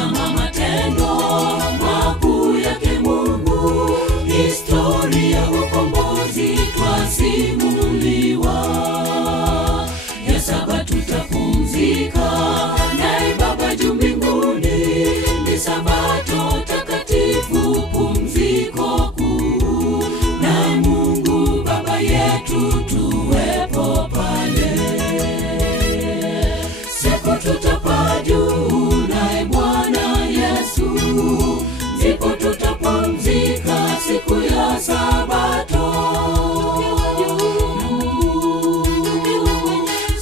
tazama matendo makuu yake Mungu, historia ukombozi twasimuliwa. Ya saba tutapumzika naye Baba juu mbinguni, ni sabato takatifu, pumziko kuu, na Mungu Baba yetu tuwepo pale. Siku tutapaa juu naye Bwana Yesu, ndipo tutapumzika siku ya sabato.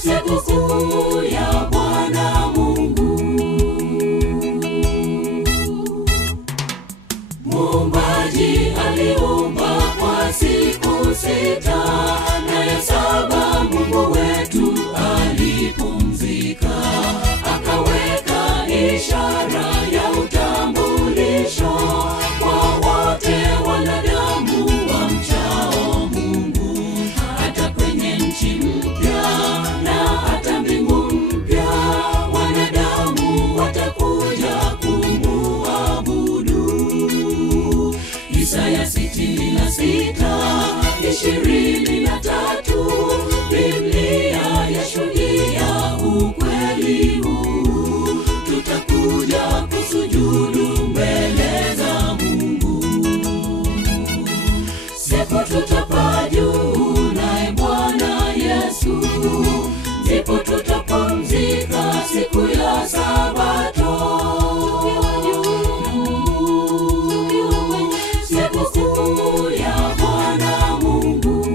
Siku kuu ya Bwana Mungu. Muumbaji aliumba kwa siku sita, na ya saba Mungu wetu alipumzika, akaweka ishara ya utambulisho kwa wote wanadamu wamchao Mungu. Hata kwenye nchi mpya na hata mbingu mpya, wanadamu watakuja kumuabudu. Isaya 66:23, Biblia yashuhudia ukweli huu, tutakuja kusujudu mbele za Mungu. Siku tutapaa juu naye Bwana Yesu, ndipo tutapumzika siku ya sabato. Siku kuu ya Bwana Mungu.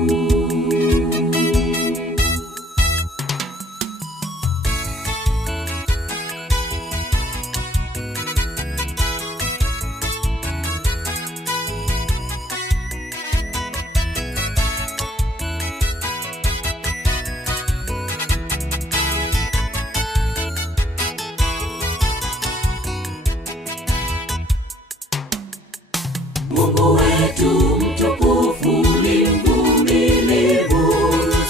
Mungu wetu mtukufu ni mvumilivu,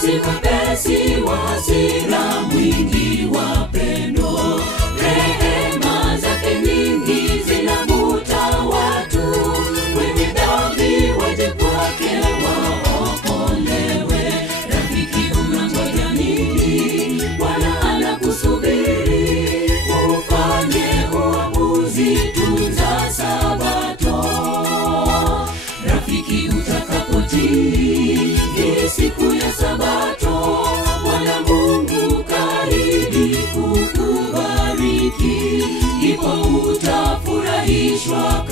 si mwepesi wa hasira, mwingi wa pendo. Rehema zake nyingi zinavuta watu, wenye dhambi waje kwake waokolewe. Rafiki, unangoja nini? Bwana anakusubiri, ufanye uamuzi, tunza sabato. Rafiki, utakapotii hii siku ya sabato, Bwana Mungu kaahidi kukubariki, ipo utafurahishwa.